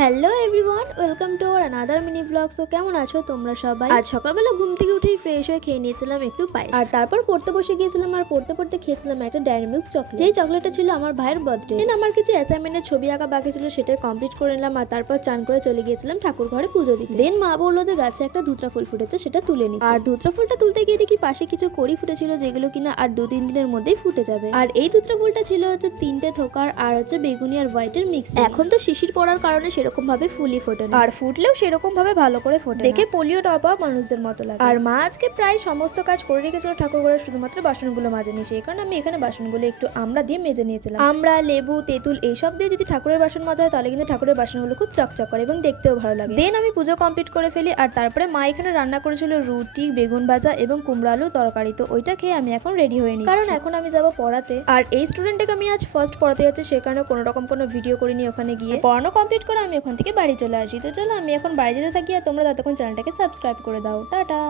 Hello everyone, welcome to our another mini blog. So কেমন আছো তোমরা সবাই? আজ সকালবেলা ঘুম থেকে উঠেই ফ্রেশ হয়ে খেয়ে নিয়েছিলাম একটু পায়েস, আর তারপর পড়তে বসে গিয়েছিলাম। আর পড়তে পড়তে খেয়েছিলাম একটা ডেয়ারি মিল্ক চকলেট, যেই চকলেটটা ছিল আমার ভাইয়ের বার্থডে। দেন আমার কিছু অ্যাসাইনমেন্টের ছবি আঁকা বাকি ছিল, সেটা কমপ্লিট করে নিলাম। আর তারপর চান করে চলে গিয়েছিলাম ঠাকুর ঘরে পুজো দিতে। দেন মা বললো যে গাছে একটা ধুতরা ফুল ফুটেছে, সেটা তুলে নি। আর ধুতরা ফুলটা তুলতে গিয়ে দেখি পাশে কিছু কড়ি ফুটেছিল, যেগুলো কিনা আর 2-3 দিনের মধ্যেই ফুটে যাবে। আর এই ধুতরা ফুলটা ছিল হচ্ছে 3টে থোকার আর হচ্ছে বেগুনি আর হোয়াইটের মিক্স। এখন তো শিশির পড়ার কারণে সেরকম ভাবে ফুলই ফোটে না, আর ফুটলেও সেরকম ভাবে ভালো করে ফোটে দেখে পোলিও না পাওয়া মানুষদের মতো লাগে। আর মা আজকে প্রায় সমস্ত কাজ করে রেখেছিল ঠাকুর ঘরে, শুধুমাত্র বাসনগুলো মাজে নিয়েছে। এই কারণে আমি এখানে বাসনগুলো একটু আমড়া দিয়ে মেজে নিয়েছিলাম। আমড়া, লেবু, তেঁতুল এইসব দিয়ে যদি ঠাকুরের বাসন মাজা হয় তাহলে কিন্তু ঠাকুরের বাসনগুলো খুব চকচক করে এবং দেখতেও ভালো লাগে। দেন আমি পুজো কমপ্লিট করে ফেলি। আর তারপরে মা এখানে রান্না করেছিল রুটি, বেগুন ভাজা এবং কুমড়ো আলু তরকারি। তো ওইটা খেয়ে আমি এখন রেডি হয়ে নিই, কারণ এখন আমি যাব পড়াতে। আর এই স্টুডেন্টটাকে আমি আজ ফার্স্ট পড়াতে যাচ্ছি, সে কারণে কোনো রকম কোনো ভিডিও করিনি। ওখানে গিয়ে পড়ানো কমপ্লিট করে আমি ওখান থেকে বাড়ি চলে আসি। তো চলো আমি এখন বাড়ি যেতে থাকি, আর তোমরা ততক্ষণ চ্যানেলটাকে সাবস্ক্রাইব করে দাও। টাটা।